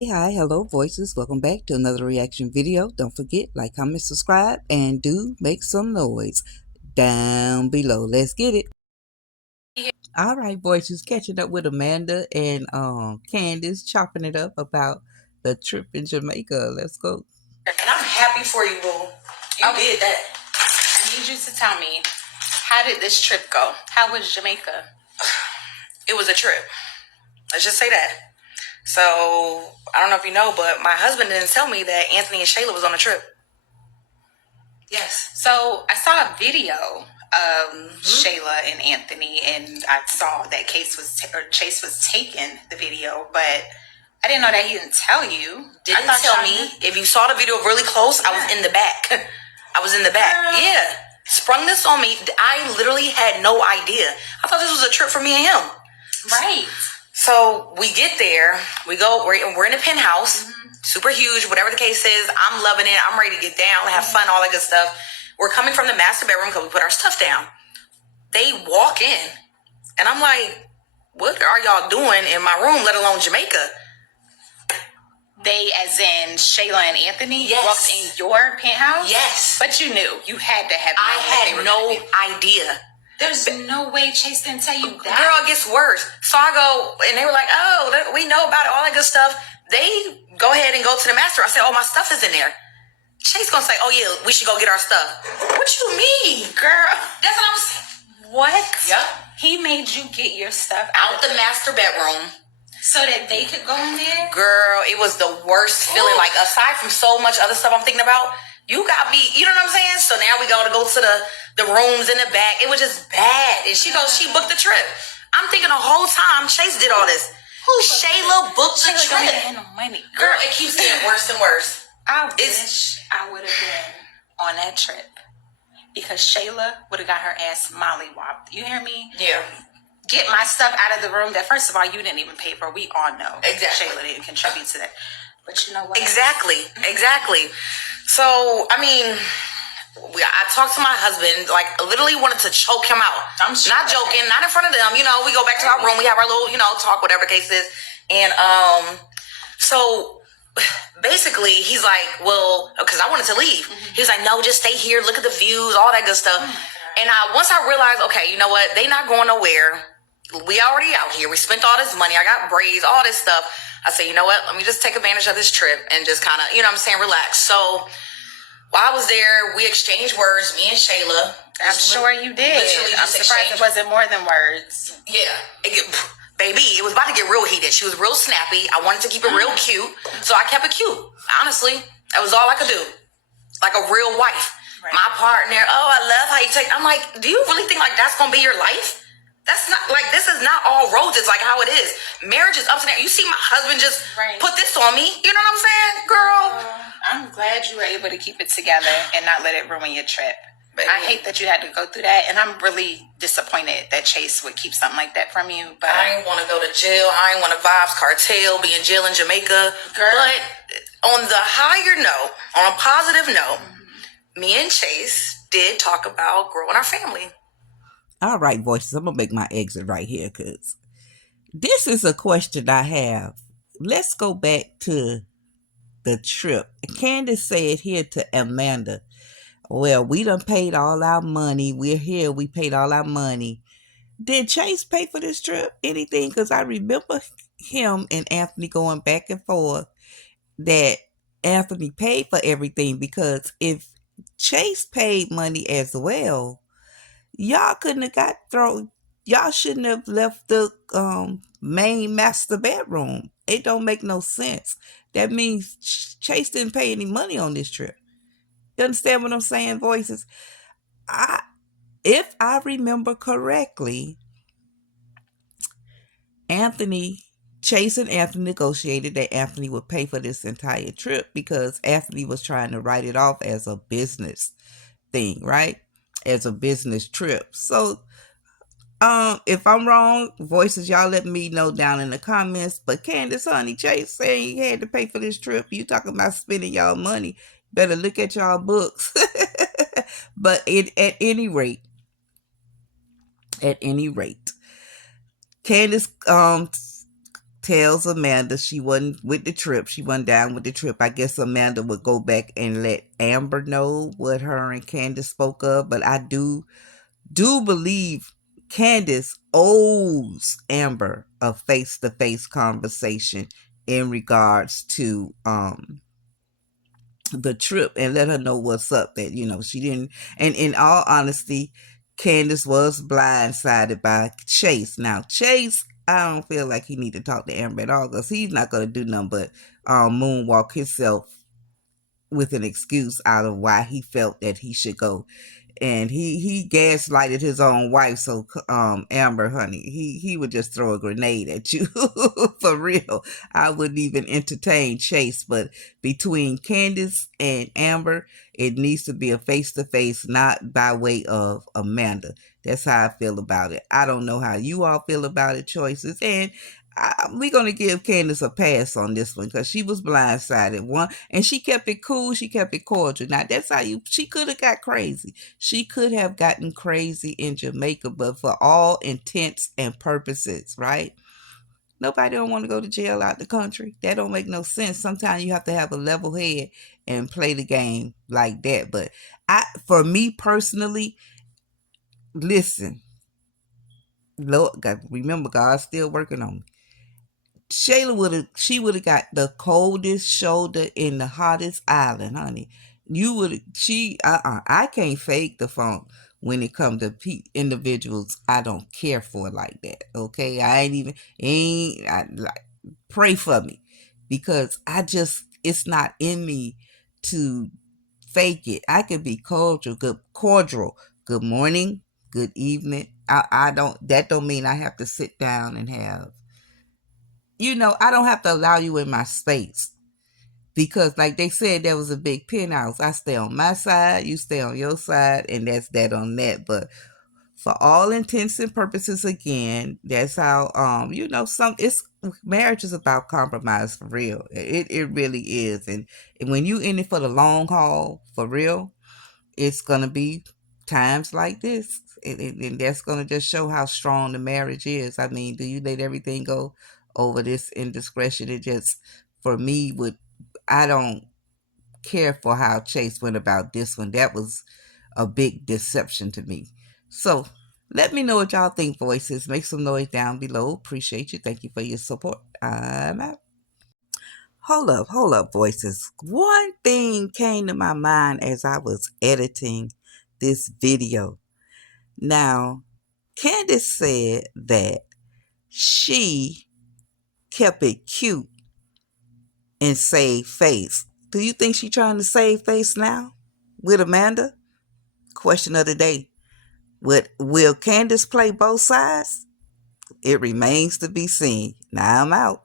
Hey, hi, hello, voices. Welcome back to another reaction video. Don't forget, like, comment, subscribe, and do make some noise down below. Let's get it. All right, voices, catching up with Amanda and Candace, chopping it up about the trip in Jamaica. Let's go. And I'm happy for you, boo. You did that. I need you to tell me, how did this trip go? How was Jamaica? It was a trip. Let's just say that. So, I don't know if you know, but my husband didn't tell me that Anthony and Shayla was on a trip. Yes. So I saw a video of Shayla and Anthony, and I saw that Chase was taking the video, but I didn't know that he didn't tell you. Didn't tell me. If you saw the video really close, I was in the back. I was in the back. Yeah. Sprung this on me. I literally had no idea. I thought this was a trip for me and him. Right. So we get there. We go. We're in a penthouse. Super huge. Whatever the case is, I'm loving it. I'm ready to get down, have fun, all that good stuff. We're coming from the master bedroom because we put our stuff down. They walk in, and I'm like, "What are y'all doing in my room? Let alone Jamaica?" They, as in Shayla and Anthony, Yes. walked in your penthouse? Yes. But you knew. You had to have known. I had no idea. There's no way Chase didn't tell you that. Girl, it gets worse. So I go, and they were like, "Oh, we know about it, all that good stuff." They go ahead and go to the master. I said, "Oh, my stuff is in there." Chase gonna say, "Oh yeah, we should go get our stuff." What you mean, girl? That's what I'm saying. What? Yep. He made you get your stuff Out the master bedroom. so that they could go in there? Girl, it was the worst feeling. Like, aside from so much other stuff I'm thinking about, you got me, you know what I'm saying? So now we go to the rooms in the back. It was just bad. And she goes, she booked the trip. I'm thinking the whole time Chase did all this. Shayla booked the Shayla don't trip. even have no money. Girl, it keeps getting worse and worse. I wish I would have been on that trip because Shayla would have got her ass mollywopped. You hear me? Yeah. Get my stuff out of the room that, first of all, you didn't even pay for. We all know. Exactly. Shayla didn't contribute to that. But you know what? Exactly. So, I mean, I talked to my husband, like, literally wanted to choke him out. I'm sure. Not joking, not in front of them. You know, we go back to our room, we have our little, talk, whatever the case is. And so basically he's like, well, because I wanted to leave. He was like, "No, just stay here, look at the views, all that good stuff." And once I realized, okay, you know what? They not going nowhere. We already out here. We spent all this money. I got braids, all this stuff. I said, you know what? Let me just take advantage of this trip and just kind of, relax. So while I was there, we exchanged words, me and Shayla. I'm sure you did. I'm surprised it wasn't more than words. Yeah. Baby, it was about to get real heated. She was real snappy. I wanted to keep it real cute. So I kept it cute. Honestly, that was all I could do. Like a real wife. Right. My partner, "Oh, I love how you take..." I'm like, do you really think like that's going to be your life? That's not, like, this is not all roses like how it is. Marriage is up to that. You see my husband just put this on me. You know what I'm saying, girl? I'm glad you were able to keep it together and not let it ruin your trip. Baby. I hate that you had to go through that, and I'm really disappointed that Chase would keep something like that from you. But I ain't want to go to jail. I ain't want to Vibes Cartel, be in jail in Jamaica. Girl. But on the higher note, on a positive note, me and Chase did talk about growing our family. All right, voices, I'm going to make my exit right here because this is a question I have. Let's go back to the trip. Candace said here to Amanda, "Well, we done paid all our money. We're here. We paid all our money." Did Chase pay for this trip? Anything? Because I remember him and Anthony going back and forth that Anthony paid for everything, because if Chase paid money as well, y'all couldn't have got thrown. Y'all shouldn't have left the main master bedroom. It don't make no sense. That means Chase didn't pay any money on this trip. You understand what I'm saying, voices? If I remember correctly, Chase and Anthony negotiated that Anthony would pay for this entire trip because Anthony was trying to write it off as a business thing, right? As a business trip. So, if I'm wrong, voices, y'all let me know down in the comments. But Candace, honey, Chase saying he had to pay for this trip. You talking about spending y'all money. Better look at y'all books. But at any rate, Candace tells Amanda she wasn't with the trip. She wasn't down with the trip. I guess Amanda would go back and let Amber know what her and Candace spoke of. But I do believe Candace owes Amber a face-to-face conversation in regards to the trip, and let her know what's up, that she didn't. And in all honesty, Candace was blindsided by Chase. Now Chase, I don't feel like he need to talk to Amber at all, because he's not going to do nothing but moonwalk himself with an excuse out of why he felt that he should go. And he gaslighted his own wife. So Amber, honey, he would just throw a grenade at you. For real. I wouldn't even entertain Chase. But between Candace and Amber, it needs to be a face-to-face, not by way of Amanda. That's how I feel about it. I don't know how you all feel about it, choices. And we're going to give Candace a pass on this one, because she was blindsided. And she kept it cool. She kept it cordial. Now, that's how she could have got crazy. She could have gotten crazy in Jamaica, but for all intents and purposes, right? Nobody don't want to go to jail out the country. That don't make no sense. Sometimes you have to have a level head and play the game like that. But for me personally, listen, Lord, remember, God's still working on me. Shayla would have got the coldest shoulder in the hottest island, honey. I can't fake the funk when it comes to individuals I don't care for like that. Okay, pray for me, because it's not in me to fake it. I can be cordial. Good morning, good evening. That don't mean I have to sit down and have, I don't have to allow you in my space, because like they said, there was a big penthouse. I stay on my side, you stay on your side, and that's that on that. But for all intents and purposes, again, that's how marriage is about compromise, for real. It really is. And when you in it for the long haul, for real, it's gonna be times like this, and that's gonna just show how strong the marriage is. I mean, do you let everything go over this indiscretion? It just, for me, I don't care for how Chase went about this one. That was a big deception to me. So let me know what y'all think, voices. Make some noise down below. Appreciate you. Thank you for your support. I'm out. Hold up, voices. One thing came to my mind as I was editing this video. Now, Candace said that she kept it cute and saved face. Do you think she's trying to save face now with Amanda? Question of the day. Will Candace play both sides? It remains to be seen. Now I'm out.